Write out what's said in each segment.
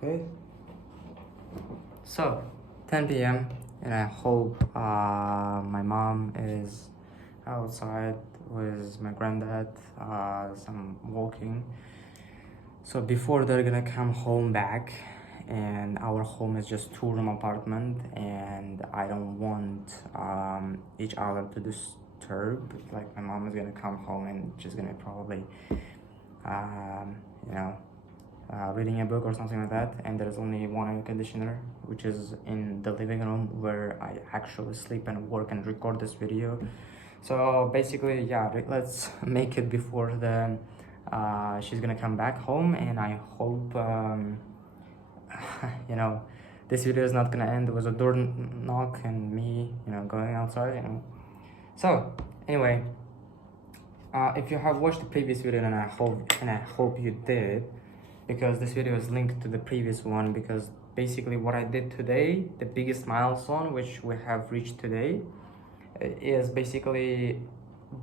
Okay. So, 10 p.m. and I hope my mom is outside with my granddad, some walking. So before they're gonna come home back, and our home is just two-room apartment, and I don't want each other to disturb. Like my mom is gonna come home and she's gonna probably, um, you know, reading a book or something like that, and there's only one air conditioner, which is in the living room where I actually sleep and work and record this video. So basically, yeah, let's make it before she's gonna come back home, and I hope you know, this video is not gonna end with a door knock and me, going outside, So anyway, if you have watched the previous video, and I hope you did, because this video is linked to the previous one, because basically what I did today, the biggest milestone which we have reached today, is basically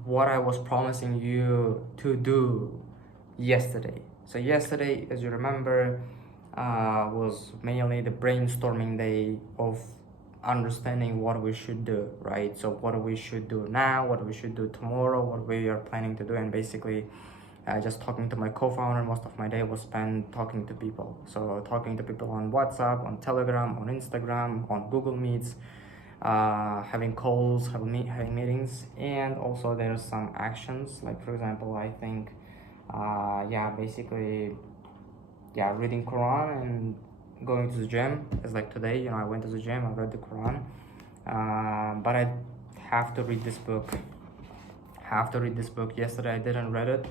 what I was promising you to do yesterday. So yesterday, as you remember, was mainly the brainstorming day of understanding what we should do, right? So what we should do now, what we should do tomorrow, what we are planning to do, and basically just talking to my co-founder. Most of my day was spent talking to people. So talking to people on WhatsApp, on Telegram, on Instagram, on Google Meets, having calls, having meetings, and also there's some actions. Like for example, I think, reading Quran and going to the gym. It's like today, I went to the gym, I read the Quran, but I have to read this book. Yesterday I didn't read it.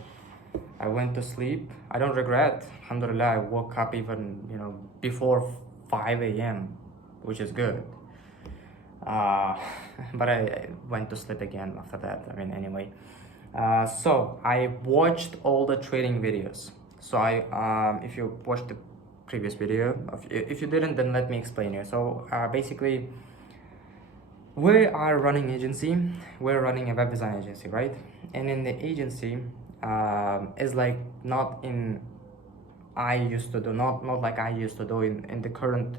I went to sleep. I don't regret. Alhamdulillah, I woke up even, before 5 a.m., which is good. But I went to sleep again after that. Anyway. So I watched all the trading videos. So if you watched the previous video, if you didn't, then let me explain you. So basically, we are running agency. We're running a web design agency, right? And in the agency, is like not in I used to do, not like I used to do in the current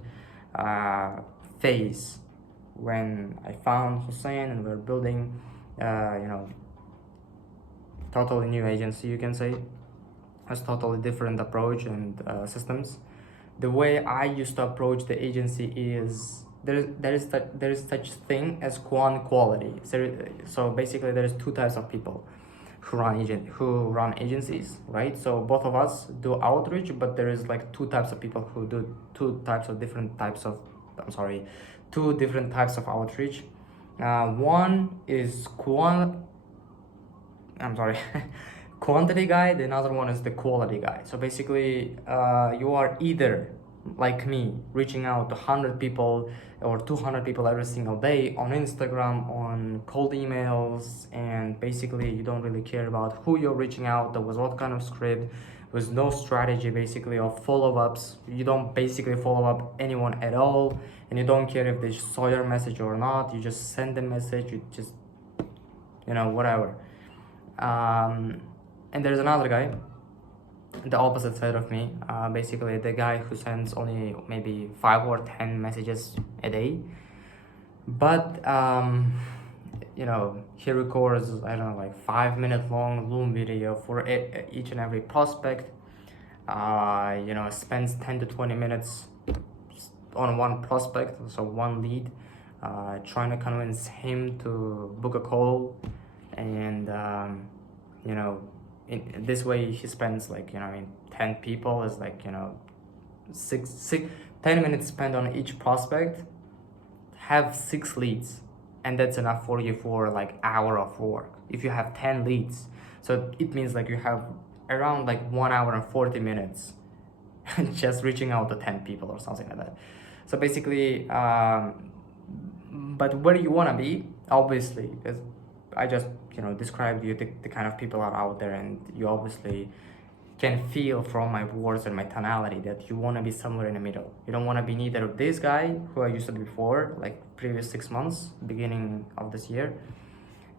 phase when I found Hussein and we're building, totally new agency, you can say. Has totally different approach and systems. The way I used to approach the agency is there is such thing as quality. So basically, there is two types of people who run agencies, right? So both of us do outreach, but there is like two types of people who do two different types of outreach. One is quantity guy, the other one is the quality guy. So basically, you are either like me, reaching out to 100 people or 200 people every single day on Instagram, on cold emails, and basically you don't really care about who you're reaching out to, with what kind of script, with no strategy basically of follow-ups. You don't basically follow up anyone at all, and you don't care if they saw your message or not. You just send the message, you just, whatever. And there's another guy, the opposite side of me, basically the guy who sends only maybe 5 or 10 messages a day, but he records, I don't know, like 5-minute long Loom video for each and every prospect. Spends 10 to 20 minutes on one prospect, so one lead, trying to convince him to book a call. And in this way he spends 10 people is 10 minutes spent on each prospect, have 6 leads, and that's enough for you for hour of work if you have 10 leads. So it means you have around 1 hour and 40 minutes just reaching out to 10 people or something like that. So basically, but where you want to be, obviously, is I just described you the kind of people are out there, and you obviously can feel from my words and my tonality that you want to be somewhere in the middle. You don't want to be neither of this guy who I used to be before, previous 6 months, beginning of this year,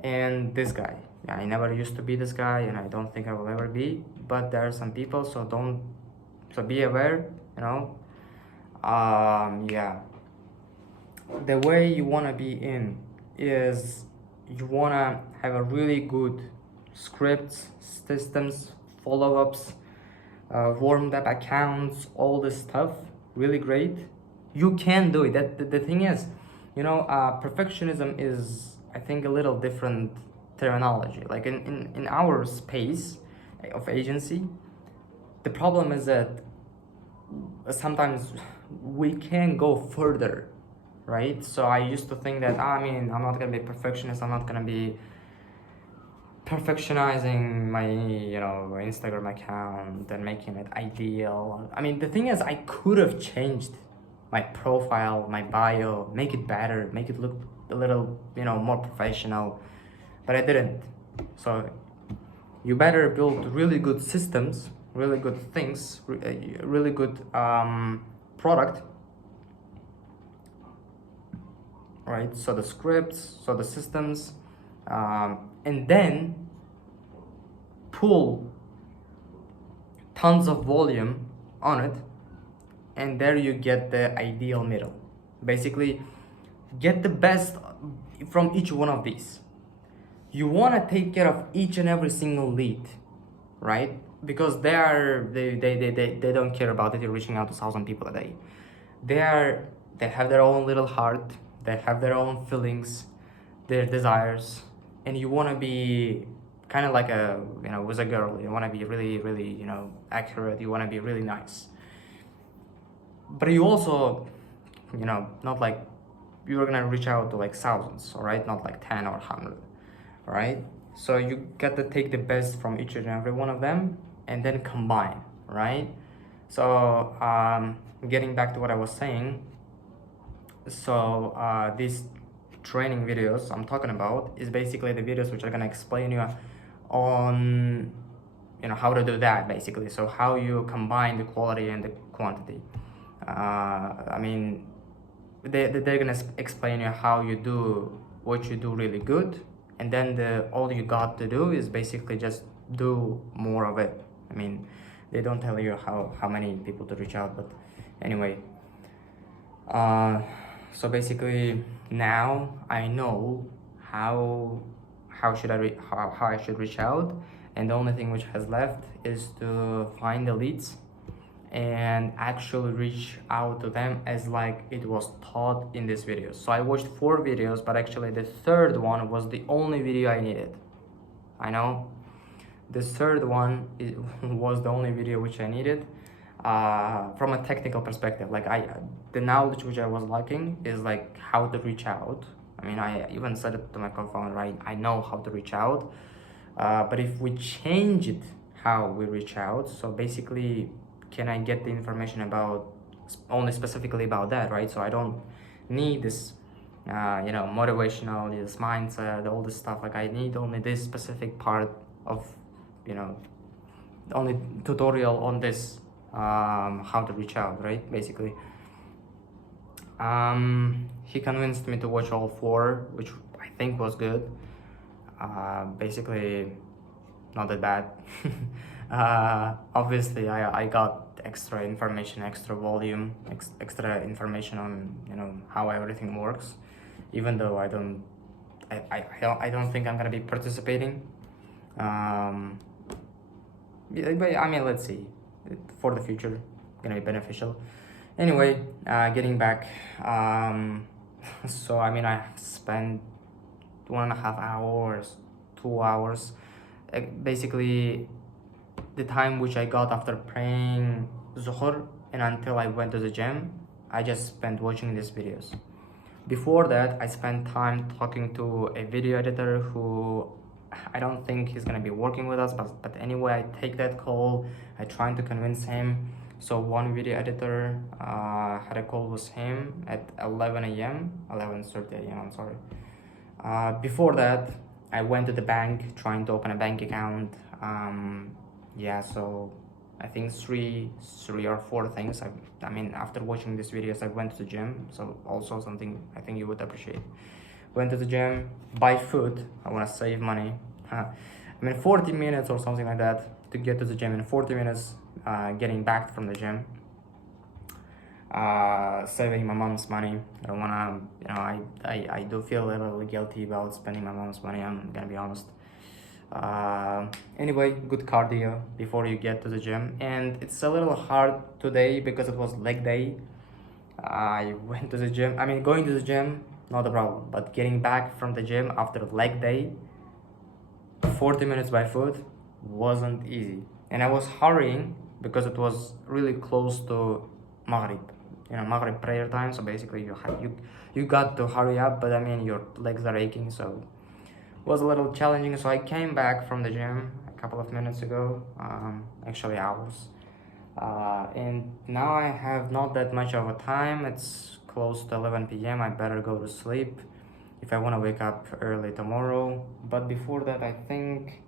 and this guy. I never used to be this guy, and I don't think I will ever be. But there are some people, so be aware. Yeah, the way you want to be in is you want to have a really good scripts, systems, follow-ups, warmed up accounts, all this stuff, really great. You can do it. The thing is, perfectionism is, I think, a little different terminology. Like in our space of agency, the problem is that sometimes we can go further, right? So I used to think that, I mean, I'm not gonna be perfectionist, I'm not gonna be perfectionizing my Instagram account and making it ideal. I mean, the thing is, I could have changed my profile, my bio, make it better, make it look a little more professional, but I didn't. So you better build really good systems, really good things, really good product, right? So the scripts, so the systems, and then pull tons of volume on it, and there you get the ideal middle. Basically, get the best from each one of these. You want to take care of each and every single lead, right? Because they don't care about it. You're reaching out to 1,000 people a day. They have their own little heart, they have their own feelings, their desires, and you want to be kind of like with a girl. You want to be really, really accurate. You want to be really nice, but you also not like you're gonna reach out to like thousands, all right, not like 10 or 100, all right? So you got to take the best from each and every one of them and then combine, right? So getting back to what I was saying, so these training videos I'm talking about is basically the videos which are gonna explain you on how to do that, basically. So how you combine the quality and the quantity. I mean, they're gonna explain you how you do what you do really good, and then all you got to do is basically just do more of it. I mean, they don't tell you how many people to reach out, but anyway. So basically now I know how I should reach out, and the only thing which has left is to find the leads and actually reach out to them as like it was taught in this video. So I watched 4 videos, but actually the third one was the only video I needed. I know the third one was the only video which I needed from a technical perspective. Like the knowledge which I was lacking is like how to reach out. I mean, I even said it to my co-founder, right? I know how to reach out, but if we change it how we reach out, so basically can I get the information about only specifically about that, right? So I don't need this motivational, this mindset, all this stuff. Like I need only this specific part of only tutorial on this, how to reach out, right? Basically he convinced me to watch all 4, which I think was good. Basically not that bad. Obviously I got extra information, extra volume, extra information on how everything works, even though I don't think I'm gonna be participating. But I mean, let's see, for the future gonna be beneficial. Anyway, getting back, so I mean, I spent 1.5 hours, 2 hours, basically the time which I got after praying Zuhr and until I went to the gym, I just spent watching these videos. Before that, I spent time talking to a video editor who I don't think he's gonna be working with us, but anyway, I take that call. I trying to convince him. So one video editor had a call with him at 11 a.m., 11:30 a.m. I'm sorry. Before that, I went to the bank trying to open a bank account. Yeah, so I think three or 4 things. I mean, after watching these videos, I went to the gym. So also something I think you would appreciate. Went to the gym, buy food. I want to save money. I mean, 40 minutes or something like that to get to the gym. In 40 minutes, getting back from the gym. saving my mom's money. I don't wanna, you know, I do feel a little guilty about spending my mom's money, I'm gonna be honest. Anyway, good cardio before you get to the gym, and it's a little hard today because it was leg day. I went to the gym, I mean going to the gym, not a problem, but getting back from the gym after leg day, 40 minutes by foot, wasn't easy. And I was hurrying because it was really close to Maghrib, you know, Maghrib prayer time. So basically you got to hurry up, but I mean your legs are aching, so it was a little challenging. So I came back from the gym a couple of minutes ago, actually hours, and now I have not that much of a time. It's close to 11 p.m. I better go to sleep if I want to wake up early tomorrow. But before that, I think,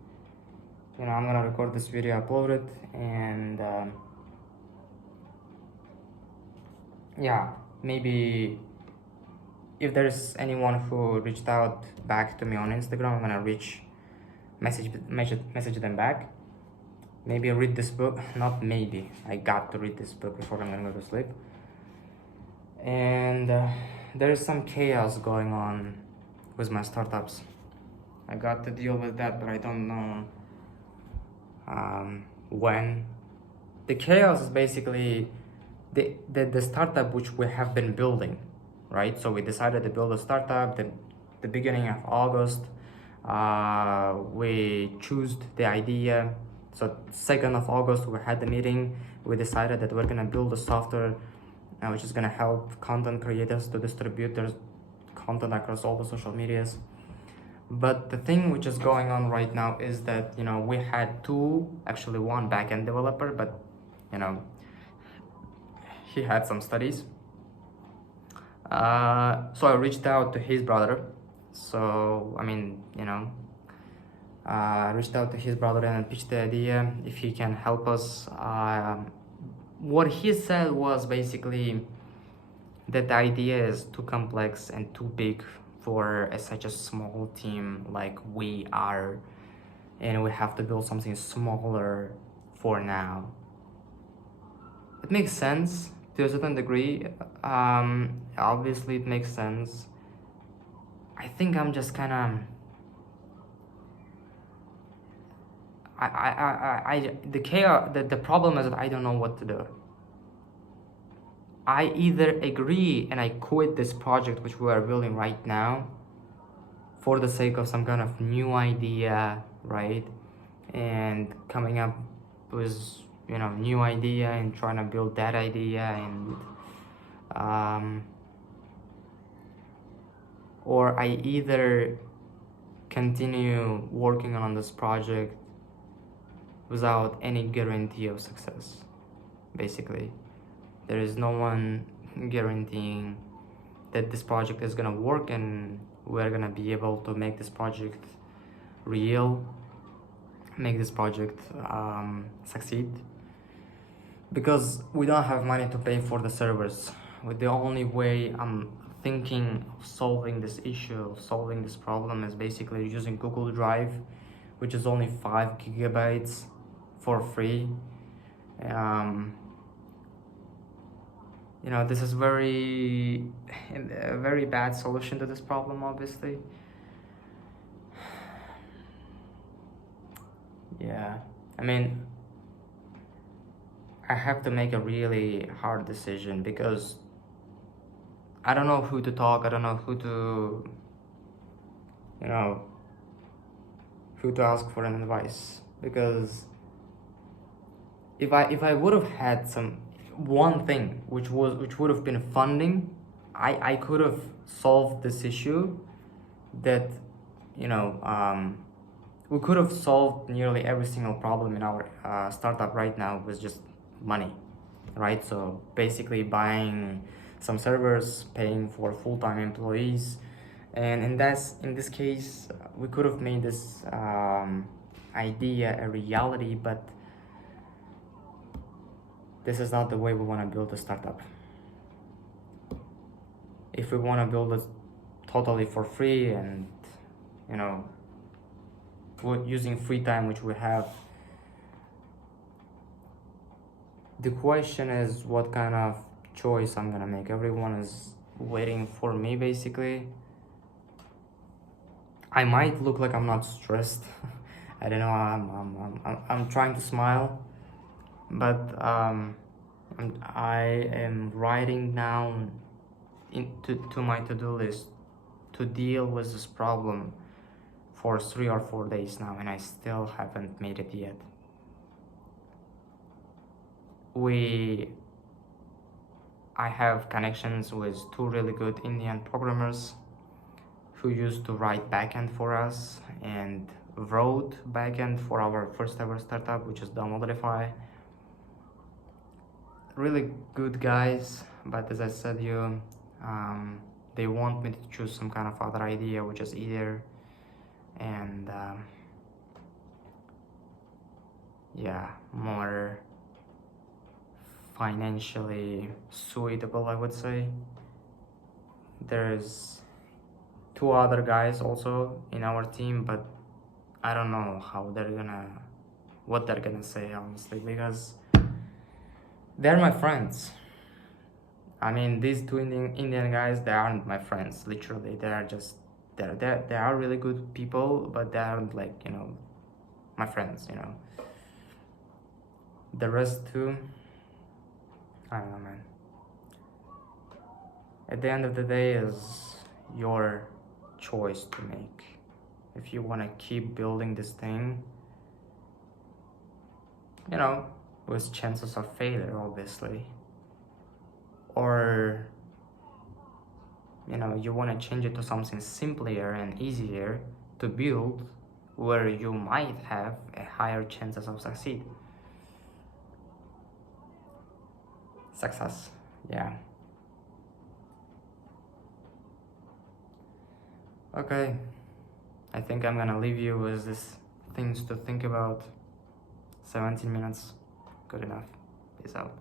you know, I'm gonna record this video, upload it, and yeah, maybe if there's anyone who reached out back to me on Instagram, I'm gonna message them back. Maybe read this book, not maybe, I got to read this book before I'm gonna go to sleep. And there's some chaos going on with my startups. I got to deal with that, but I don't know when. The chaos is basically the startup which we have been building, right? So we decided to build a startup the beginning of August. We chose the idea. So 2nd of August we had the meeting. We decided that we're gonna build a software which is gonna help content creators to distribute their content across all the social medias. But the thing which is going on right now is that, you know, we had actually one backend developer, but, you know, he had some studies. So I reached out to his brother. So, I mean, you know, I reached out to his brother and pitched the idea if he can help us. What he said was basically that the idea is too complex and too big for such a small team like we are, and we have to build something smaller for now. It makes sense to a certain degree. Obviously it makes sense. I think I'm just kind of the problem is that I don't know what to do. I either agree and I quit this project which we are building right now for the sake of some kind of new idea, right? And coming up with, you know, new idea and trying to build that idea, and or I either continue working on this project without any guarantee of success. Basically, there is no one guaranteeing that this project is gonna work and we're gonna be able to make this project real, make this project succeed, because we don't have money to pay for the servers. The only way I'm thinking of solving this issue, solving this problem, is basically using Google Drive, which is only 5 gigabytes for free. You know, this is a very bad solution to this problem, obviously. Yeah, I mean, I have to make a really hard decision because I don't know who to talk, I don't know who to, you know, who to ask for an advice. Because if I would have had one thing which would have been funding, I could have solved this issue. That, you know, we could have solved nearly every single problem in our startup right now with just money, right? So basically buying some servers, paying for full-time employees, and in this case we could have made this idea a reality. But this is not the way we want to build a startup. If we want to build it totally for free and, you know, using free time which we have, the question is what kind of choice I'm gonna make. Everyone is waiting for me basically. I might look like I'm not stressed. I don't know. I'm trying to smile, but I am writing down to my to-do list to deal with this problem for 3 or 4 days now, and I still haven't made it yet. I have connections with 2 really good Indian programmers who used to write backend for us and wrote backend for our first ever startup, which is Downloadify. Really good guys, but as I said they want me to choose some kind of other idea which is easier and more financially suitable, I would say. There's 2 other guys also in our team, but I don't know what they're gonna say, honestly, because they're my friends. I mean, these 2 Indian guys, they aren't my friends, literally. They are really good people, but they aren't like, my friends, The rest 2, I don't know, man. At the end of the day, is your choice to make. If you want to keep building this thing, with chances of failure, obviously, or you want to change it to something simpler and easier to build, where you might have a higher chances of succeed. Success, yeah. Okay, I think I'm gonna leave you with these things to think about. 17 minutes, good enough. Peace out.